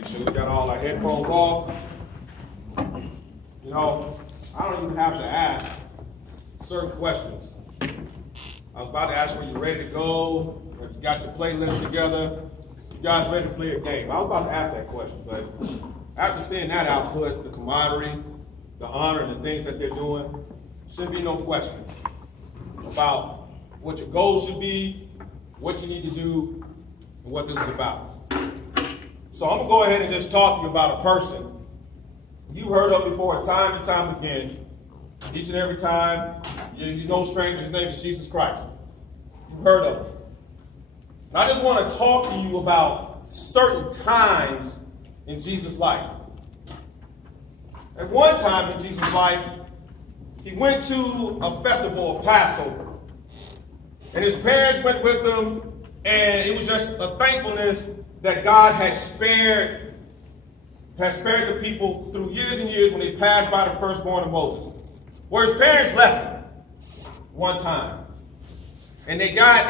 Make sure we got all our headphones off. You know, I don't even have to ask certain questions. I was about to ask, were you ready to go? Have you got your playlist together? You guys ready to play a game? I was about to ask that question, but after seeing that output, the camaraderie, the honor, and the things that they're doing, should be no question about what your goals should be, what you need to do, and what this is about. So I'm going to go ahead and just talk to you about a person you've heard of before time and time again. Each and every time, he's no stranger. His name is Jesus Christ. You've heard of him. And I just want to talk to you about certain times in Jesus' life. At one time in Jesus' life, he went to a festival of Passover. And his parents went with him, and it was just a thankfulness that God had spared the people through years and years when they passed by the firstborn of Moses. Where his parents left him one time. And they got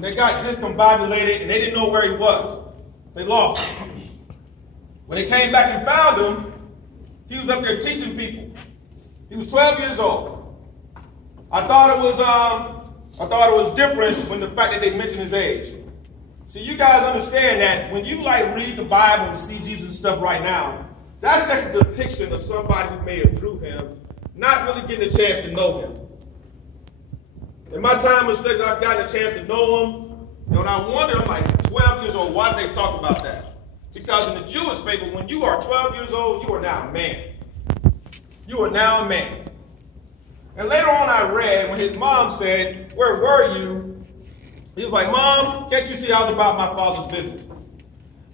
discombobulated, and they didn't know where he was. They lost him. When they came back and found him, he was up there teaching people. He was 12 years old. I thought it was different when the fact that they mentioned his age. See, you guys understand that when you read the Bible and see Jesus stuff right now, that's just a depiction of somebody who may have drew him, not really getting a chance to know him. In my time of studies, I've gotten a chance to know him. And I wonder, I'm like 12 years old, why do they talk about that? Because in the Jewish faith, when you are 12 years old, you are now a man. You are now a man. And later on I read when his mom said, "Where were you?" He was like, "Mom, can't you see I was about my father's business?"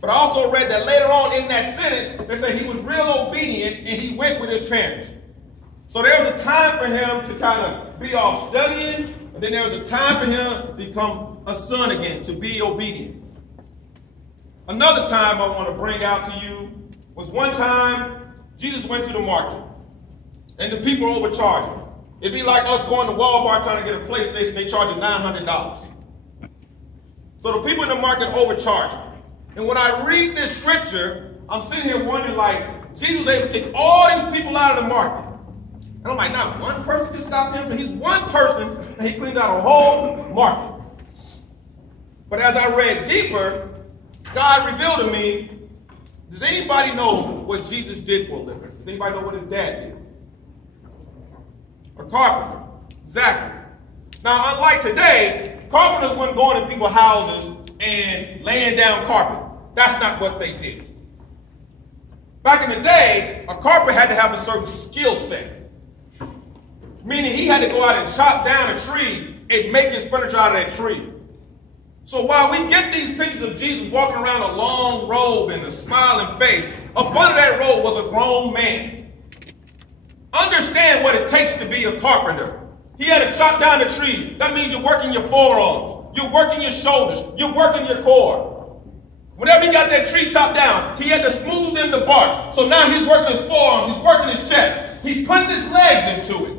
But I also read that later on in that sentence, they said he was real obedient and he went with his parents. So there was a time for him to kind of be off studying, and then there was a time for him to become a son again, to be obedient. Another time I want to bring out to you was one time Jesus went to the market, and the people were overcharging. It'd be like us going to Walmart trying to get a PlayStation, they charge you $900. So the people in the market overcharge. And when I read this scripture, I'm sitting here wondering, Jesus was able to take all these people out of the market. And I'm like, not one person can stop him. He's one person, and he cleaned out a whole market. But as I read deeper, God revealed to me, does anybody know what Jesus did for a living? Does anybody know what his dad did? A carpenter. Exactly. Now, unlike today, carpenters weren't going to people's houses and laying down carpet. That's not what they did. Back in the day, a carpenter had to have a certain skill set. Meaning he had to go out and chop down a tree and make his furniture out of that tree. So while we get these pictures of Jesus walking around a long robe and a smiling face, up under that robe was a grown man. Understand what it takes to be a carpenter. He had to chop down the tree. That means you're working your forearms. You're working your shoulders. You're working your core. Whenever he got that tree chopped down, he had to smooth in the bark. So now he's working his forearms. He's working his chest. He's putting his legs into it.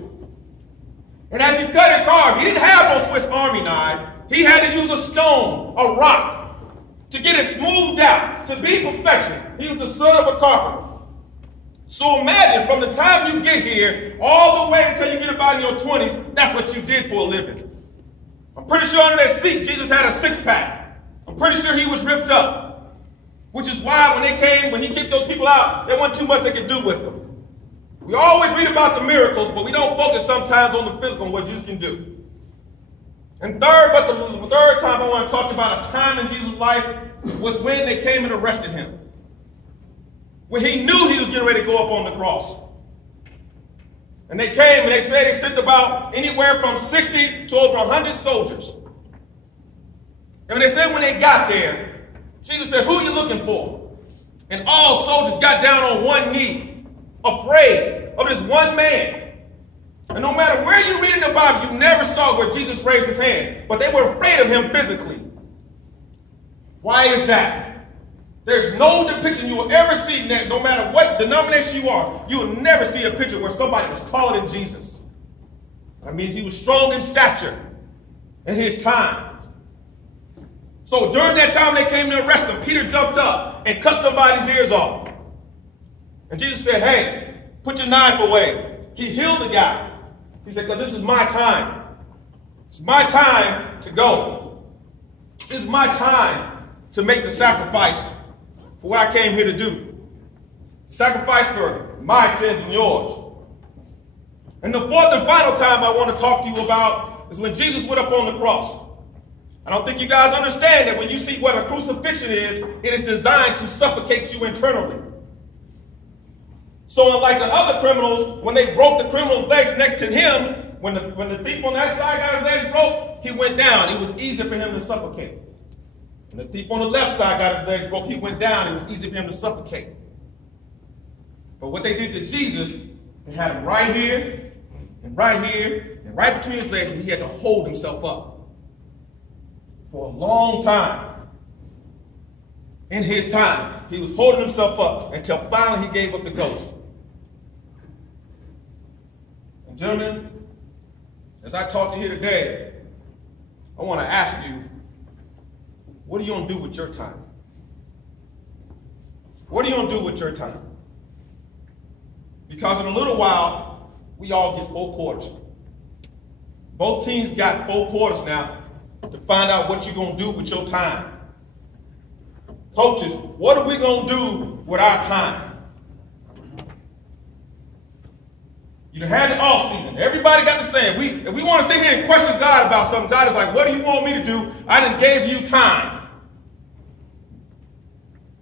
And as he cut and carved, he didn't have no Swiss Army knife. He had to use a stone, a rock, to get it smoothed out, to be perfection. He was the son of a carpenter. So imagine from the time you get here all the way until you get about in your 20s, that's what you did for a living. I'm pretty sure under that seat, Jesus had a six-pack. I'm pretty sure he was ripped up. Which is why when he kicked those people out, there wasn't too much they could do with them. We always read about the miracles, but we don't focus sometimes on the physical and what Jesus can do. And the third time I want to talk about a time in Jesus' life was when they came and arrested him. When he knew he was getting ready to go up on the cross. And they came and they said they sent about anywhere from 60 to over 100 soldiers. And they said when they got there, Jesus said, "Who are you looking for?" And all soldiers got down on one knee, afraid of this one man. And no matter where you read in the Bible, you never saw where Jesus raised his hand. But they were afraid of him physically. Why is that? There's no depiction you will ever see that no matter what denomination you are, you will never see a picture where somebody was taller than Jesus. That means he was strong in stature in his time. So during that time they came to arrest him, Peter jumped up and cut somebody's ears off. And Jesus said, hey, put your knife away. He healed the guy. He said, because this is my time. It's my time to go. This is my time to make the sacrifice for what I came here to do. Sacrifice for my sins and yours. And the fourth and final time I want to talk to you about is when Jesus went up on the cross. I don't think you guys understand that when you see what a crucifixion is, it is designed to suffocate you internally. So unlike the other criminals, when they broke the criminal's legs next to him, when the thief on that side got his legs broke, he went down. It was easy for him to suffocate. When the thief on the left side got his legs broke, he went down. It was easy for him to suffocate. But what they did to Jesus, they had him right here, and right here, and right between his legs, and he had to hold himself up for a long time. In his time, he was holding himself up until finally he gave up the ghost. And gentlemen, as I talk to you today, I want to ask you, what are you going to do with your time? What are you going to do with your time? Because in a little while, we all get 4 quarters. Both teams got 4 quarters now to find out what you're going to do with your time. Coaches, what are we going to do with our time? You had the off season. Everybody got the same. If we want to sit here and question God about something, God is like, what do you want me to do? I done gave you time.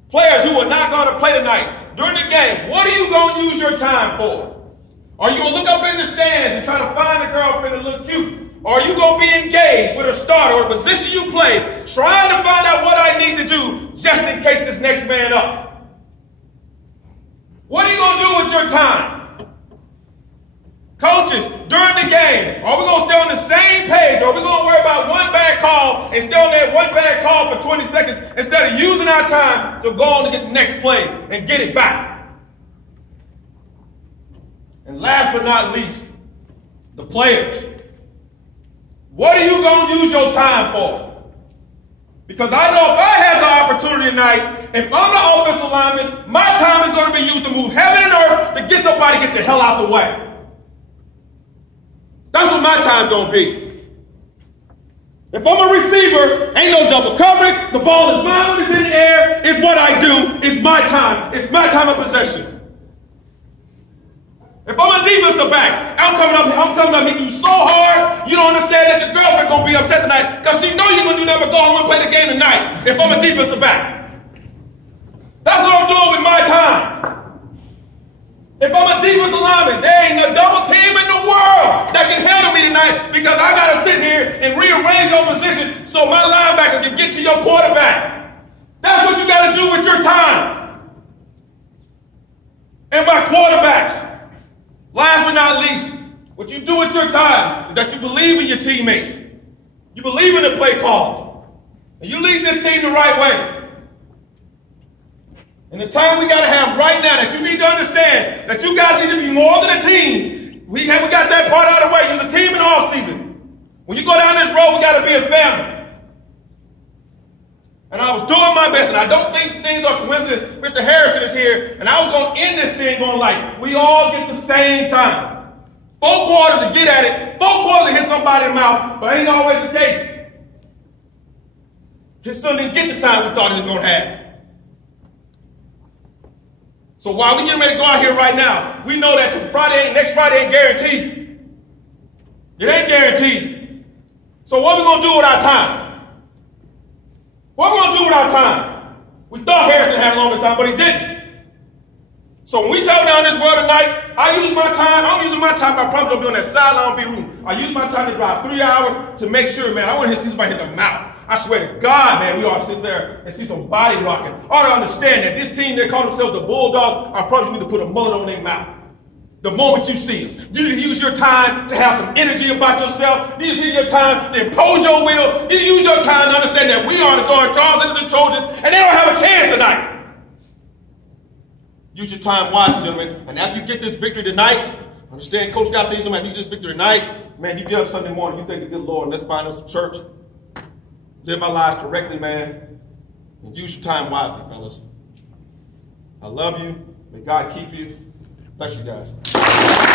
Players who are not going to play tonight, during the game, what are you going to use your time for? Are you going to look up in the stands and try to find a girlfriend and look cute? Or are you going to be engaged with a starter or a position you play, trying to find out what I need to do just in case this next man up? What are you going to do with your time? Coaches, during the game, are we going to stay on the same page, or are we going to worry about one bad call and stay on that one bad call for 20 seconds instead of using our time to go on to get the next play and get it back? And last but not least, the players. What are you going to use your time for? Because I know if I had the opportunity tonight, if I'm the offensive lineman, my time is going to be used to move heaven and earth to get somebody to get the hell out the way. That's what my time's going to be. If I'm a receiver, ain't no double coverage. The ball is mine when it's in the air. It's what I do. It's my time. It's my time of possession. If I'm a defensive back, I'm coming up hitting you so hard, you don't understand that your girlfriend going to be upset tonight because she know you're going to do nothing but go home and play the game tonight if I'm a defensive back. That's what I'm doing with my time. If I'm a defensive lineman, there ain't a double team in the world that can handle me tonight because I got to sit here and rearrange your position so my linebackers can get to your quarterback. That's what you got to do with your time. And my quarterbacks, last but not least, what you do with your time is that you believe in your teammates. You believe in the play calls. And you lead this team the right way. And the time we got to have right now that you need to understand that you guys need to be more than a team. We got that part out of the way. You're a team in all season. When you go down this road, we got to be a family. And I was doing my best, and I don't think things are coincidence. Mr. Harrison is here, and I was going to end this thing going like, we all get the same time. 4 quarters to get at it, 4 quarters to hit somebody in the mouth, but ain't always the case. His son didn't get the time he thought he was going to have. So while we getting ready to go out here right now, we know that next Friday ain't guaranteed. It ain't guaranteed. So what are we going to do with our time? What are we going to do with our time? We thought Harrison had a longer time, but he didn't. So when we travel down this world tonight, I'm using my time, I promise I'll be on that sideline, be room. I use my time to drive 3 hours to make sure, man, I want to see somebody hit the mouth. I swear to God, man, we ought to sit there and see some body rocking. Ought to understand that this team, they call themselves the Bulldogs, I promise you need to put a mullet on their mouth. The moment you see it, you need to use your time to have some energy about yourself. You need to use your time to impose your will. You need to use your time to understand that we are the guard, Charles Anderson Trojans, and they don't have a chance tonight. Use your time wisely, gentlemen. And after you get this victory tonight, understand, Coach got things on. After you get this victory tonight, man, you get up Sunday morning, you thank the good Lord, let's find us a church. live our lives correctly, man, and use your time wisely, fellas. I love you. May God keep you. Bless you guys.